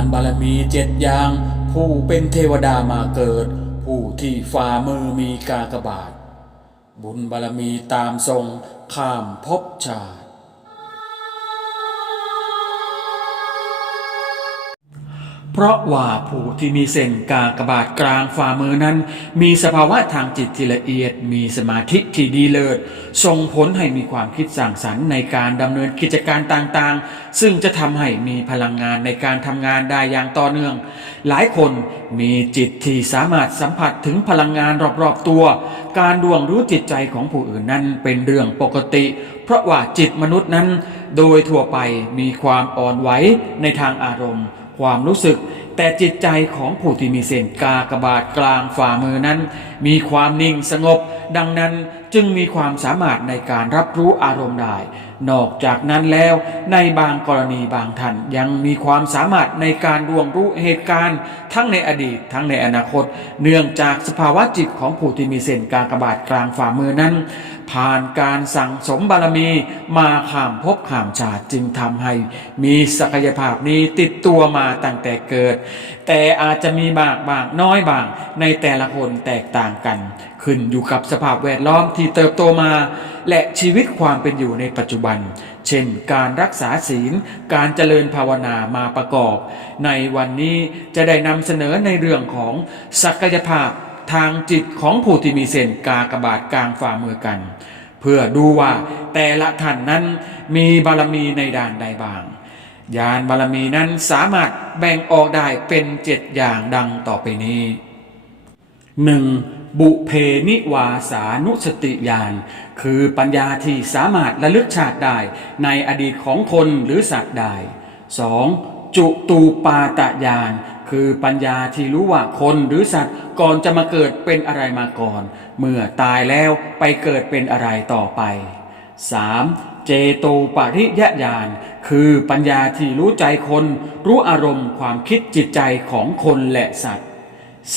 านบารมีเจ็ดอย่าง ผู้เป็นเทวดามาเกิด ผู้ที่ฝ่ามือมีกากบาท บุญบารมีตามทรงข้ามภพชาติ เพราะว่าผู้ที่มีเส้นกากบาทกลางฝ่ามือนั้น มีสภาวะทางจิตที่ละเอียด มีสมาธิที่ดีเลิศส่งผลให้มีความคิดสร้างสรรค์ในการดำเนินกิจการต่างๆ ซึ่งจะทำให้มีพลังงานในการทำงานได้อย่างต่อเนื่อง หลายคนมีจิตที่สามารถสัมผัสถึงพลังงานรอบๆตัว การดวงรู้จิตใจของผู้อื่นนั้นเป็นเรื่องปกติ เพราะว่าจิตมนุษย์นั้น โดยทั่วไปมีความอ่อนไหวในทางอารมณ์ ความรู้สึก แต่จิตใจของผู้ที่มีเส้นกากบาทกลางฝ่ามือนั้น มีความนิ่งสงบ ดังนั้น จึงมีความสามารถในการรับรู้อารมณ์ได้ นอกจากนั้นแล้วในบางกรณีบางท่านยังมีความสามารถในการดวงรู้เหตุการณ์ ทั้งในอดีต ทั้งในอนาคต เนื่องจากสภาวะจิตของผู้ที่มีเส้นกากบาทกลางฝ่ามือนั้น ผ่านการสั่งสมบารมีมาข้ามภพข้ามชาติจึงทำให้ มีศักยภาพนี้ติดตัวมาตั้งแต่เกิด แต่อาจจะมีบางบางน้อยบางในแต่ละคนแตกต่างกัน ขึ้นอยู่กับสภาพแวดล้อมที่เติบโตมา และชีวิตความเป็นอยู่ในปัจจุบัน เช่น การรักษาศีล การเจริญภาวนามาประกอบ ในวันนี้จะได้นำเสนอในเรื่องของศักยภาพทางจิตของผู้ที่มีเส้นกากบาทกลางฝ่ามือกัน เพื่อดูว่าแต่ละท่านนั้นมีบารมีในด้านใดบ้างยานบารมีนั้นสามารถแบ่งออกได้เป็นเจ็ดอย่างดังต่อไปนี้ 1. บุเพนิวาสานุสติญาณคือปัญญาที่สามารถระลึกชาติได้ในอดีตของคนหรือสัตว์ได้ 2. จุตูปาตญาณคือปัญญาที่รู้ว่าคนหรือสัตว์ก่อนจะมาเกิดเป็นอะไรมาก่อน เมื่อตายแล้วไปเกิดเป็นอะไรต่อไป 3. เจโตปริยญาณคือปัญญาที่รู้ใจคน รู้อารมณ์ความคิดจิตใจของคนและสัตว์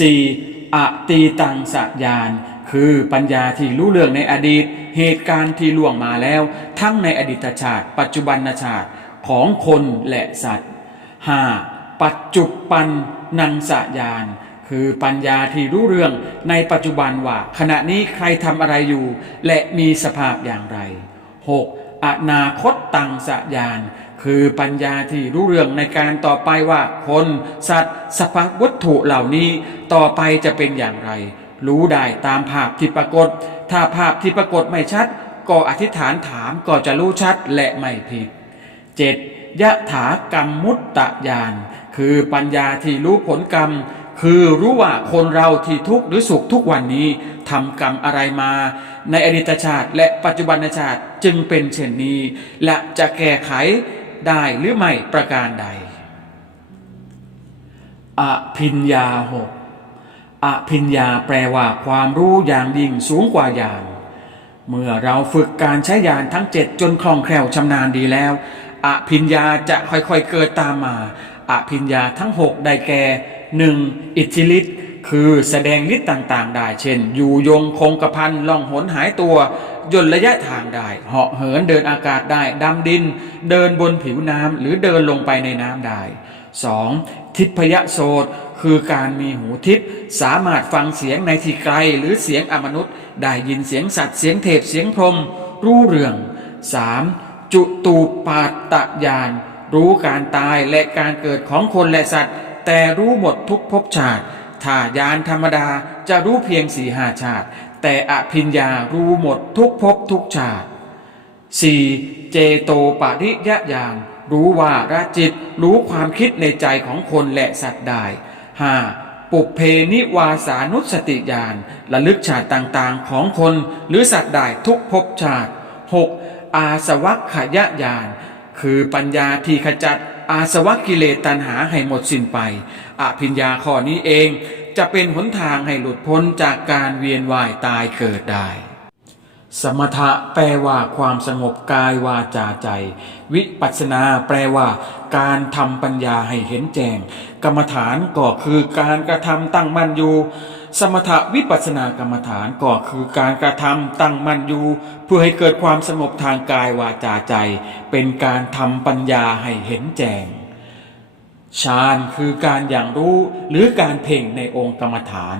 4. อตีตังสญาณคือปัญญาที่รู้เรื่องในอดีต เหตุการณ์ที่ล่วงมาแล้ว ทั้งในอดีตชาติ ปัจจุบันชาติของคนและสัตว์ 5. ปัจจุปันนังสญาณคือปัญญาที่รู้เรื่องในปัจจุบันว่า ขณะนี้ใครทำอะไรอยู่ และมีสภาพอย่างไร 6. อนาคตตังสญาณคือปัญญาที่รู้เรื่องในการต่อไปว่าคนสัตว์สภาพวัตถุเหล่านี้ต่อไปจะเป็นอย่างไร รู้ได้ตามภาพที่ปรากฏ ถ้าภาพที่ปรากฏไม่ชัด ก็อธิษฐานถามก็จะรู้ชัดและไม่ผิด 7. ยะถากรรมมุตตะญาณคือปัญญาที่รู้ผลกรรม คือรู้ว่าคนเราที่ทุกข์หรือสุขทุกวันนี้ทำกรรมอะไรมา ในอดีตชาติ และปัจจุบันชาติจึงเป็นเช่นนี้ และจะแก้ไขได้หรือไม่ประการใด อภิญญาหกอภิญญาแปลว่าความรู้อย่างยิ่งสูงกว่าญาณเมื่อเราฝึกการใช้ยานทั้งเจ็ดจนคล่องแคล่วชำนาญดีแล้ว อภิญญาจะค่อยๆเกิดตามมา อภิญญาทั้งหกได้แก่หนึ่งอิทธิฤทธิ์ คือแสดงฤทธิ์ต่างๆ ได้ เช่น อยู่ยงคงกระพันล่องหนหายตัวย่นระยะทางได้ เหาะเหินเดินอากาศได้ ดำดิน เดินบนผิวน้ำหรือเดินลงไปในน้ำได้ 2. ทิพยโสตคือการมีหูทิพสามารถฟังเสียงในที่ไกลหรือเสียงอมนุษย์ ได้ยินเสียงสัตว์เสียงเทพเสียงพรมรู้เรื่อง 3. จุตูปาตญาณรู้การตายและการเกิดของคนและสัตว์ แต่รู้หมดทุกภพชาติ ถ้ายานธรรมดาจะรู้เพียงสี่ห้าชาติ แต่อภิญญารู้หมดทุกภพทุกชาติ 4. เจโตปริยะญาณรู้ว่าระจิตรู้ความคิดในใจของคนและสัตว์ได้ 5. ปุเพนิวาสานุสติญาณระลึกชาติต่างๆของคนหรือสัตว์ได้ทุกภพชาติ 6. อาสวัคขยะญาณคือปัญญาที่ขจัดอาสวะกิเลสตัณหาให้หมดสิ้นไป อภิญญาข้อนี้เอง จะเป็นหนทางให้หลุดพ้นจากการเวียนว่ายตายเกิดได้ สมถะแปลว่าความสงบกายวาจาใจ วิปัสนาแปลว่า การทำปัญญาให้เห็นแจ้ง กรรมฐานก็คือการกระทำตั้งมั่นอยู่สมถะวิปัสสนากรรมฐานก็คือการกระทำตั้งมั่นอยู่ เพื่อให้เกิดความสงบทางกายวาจาใจ เป็นการทำปัญญาให้เห็นแจ้ง ฌานคือการอย่างรู้หรือการเพ่งในองค์กรรมฐาน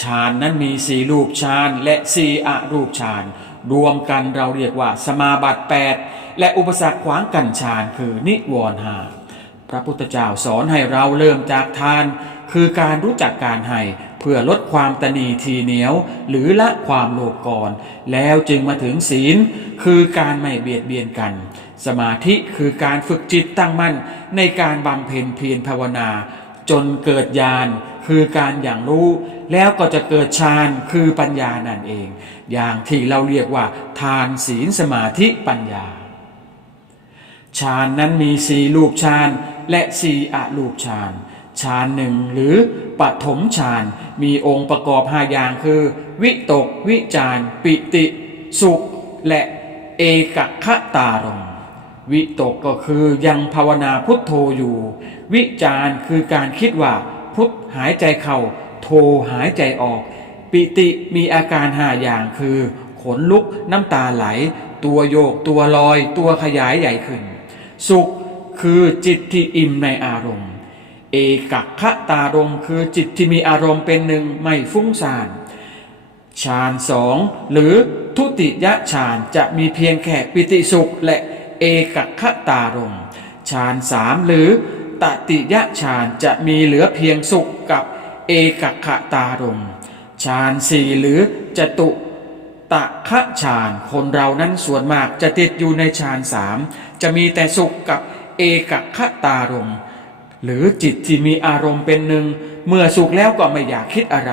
ฌานนั้นมีสี่รูปฌานและสี่อรูปฌานรวมกันเราเรียกว่าสมาบัติ 8 และอุปสรรคขวางกันฌานคือนิวรณ์หาพระพุทธเจ้าสอนให้เราเริ่มจากทาน คือการรู้จักการให้ พื่อลดความตนีทีเหนียว หรือละความโลภก่อน แล้วจึงมาถึงศีล คือการไม่เบียดเบียนกัน สมาธิคือการฝึกจิตตั้งมั่น ในการบำเพ็ญเพียรภาวนา จนเกิดญาณคือการอย่างรู้แล้วก็จะเกิดฌานคือปัญญานั่นเอง อย่างที่เราเรียกว่า ทานศีลสมาธิปัญญาฌานนั้นมีสี่รูปฌานและสี่อรูปฌาน ฌานหนึ่งหรือปฐมฌานมีองค์ประกอบห้าอย่างคือ วิตกวิจารปิติสุข และเอกคตารมวิตกก็คือยังภาวนาพุทโธอยู่ วิจารคือการคิดว่าพุทหายใจเข้าโทหายใจออก ปิติมีอาการห้าอย่างคือ ขนลุกน้ำตาไหล ตัวโยกตัวลอย ตัวขยายใหญ่ขึ้น สุขคือจิตที่อิ่มในอารมณ์ เอกัคตารมคือจิตที่มีอารมณ์เป็นหนึ่งไม่ฟุ้งซ่านฌานสองหรือทุติยฌานจะมีเพียงแค่ปิติสุขและเอกคตารมฌานสามหรือตติยฌานจะมีเหลือเพียงสุขกับเอกคตารมฌานสี่หรือจตุตะคะฌานคนเรานั้นส่วนมากจะติดอยู่ในฌานสามจะมีแต่สุขกับเอกคตารมณ์ หรือจิตที่มีอารมณ์เป็นหนึ่ง เมื่อสุขแล้วก็ไม่อยากคิดอะไร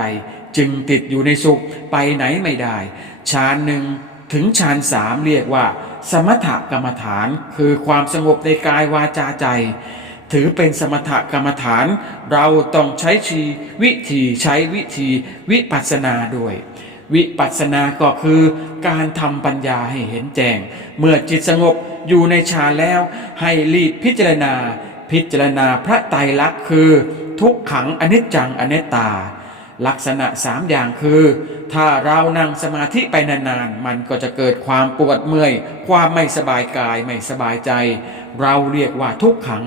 จึงติดอยู่ในสุขไปไหนไม่ได้ฌานหนึ่งถึงฌานสามเรียกว่า สมถกรรมฐานคือความสงบในกายวาจาใจ ถือเป็นสมถกรรมฐาน เราต้องใช้ชีวิธีใช้วิธีวิปัสสนาด้วยวิปัสสนาก็คือการทำปัญญาให้เห็นแจ้ง เมื่อจิตสงบอยู่ในฌานแล้วให้รีบพิจารณา พิจารณาพระไตรลักษณ์คือ ทุกขังอนิจจังอเนตตา ลักษณะสามอย่างคือ ถ้าเรานั่งสมาธิไปนานๆ มันก็จะเกิดความปวดเมื่อย ความไม่สบายกายไม่สบายใจ เราเรียกว่าทุกขัง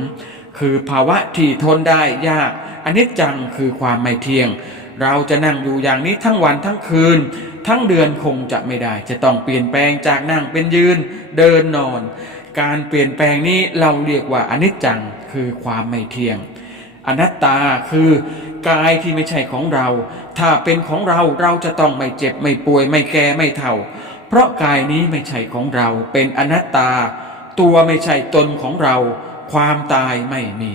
คือภาวะที่ทนได้ยากอนิจจังคือความไม่เที่ยง เราจะนั่งอยู่อย่างนี้ทั้งวันทั้งคืน ทั้งเดือนคงจะไม่ได้ จะต้องเปลี่ยนแปลงจากนั่งเป็นยืน เดินนอน การเปลี่ยนแปลงนี้เราเรียกว่าอนิจจัง คือความไม่เที่ยง อนัตตาคือกายที่ไม่ใช่ของเรา ถ้าเป็นของเราเราจะต้องไม่เจ็บไม่ป่วยไม่แก่ไม่เฒ่า เพราะกายนี้ไม่ใช่ของเรา เป็นอนัตตา ตัวไม่ใช่ตนของเรา ความตายไม่มี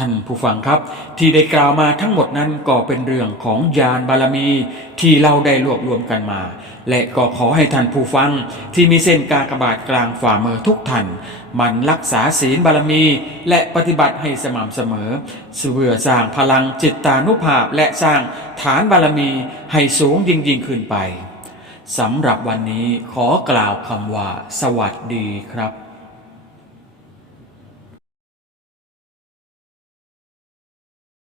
ท่านผู้ฟังครับ ที่ได้กล่าวมาทั้งหมดนั้นก็เป็นเรื่องของญาณบารมี ที่เราได้รวบรวมกันมา และก็ขอให้ท่านผู้ฟัง ที่มีเส้นกากบาทกลางฝ่ามือทุกท่านมันรักษาศีลบารมี และปฏิบัติให้สม่ำเสมอเพื่อสร้างพลังจิตตานุภาพและสร้างฐานบารมีให้สูงยิ่งยิ่งขึ้นไปสำหรับวันนี้ขอกล่าวคำว่า สวัสดีครับ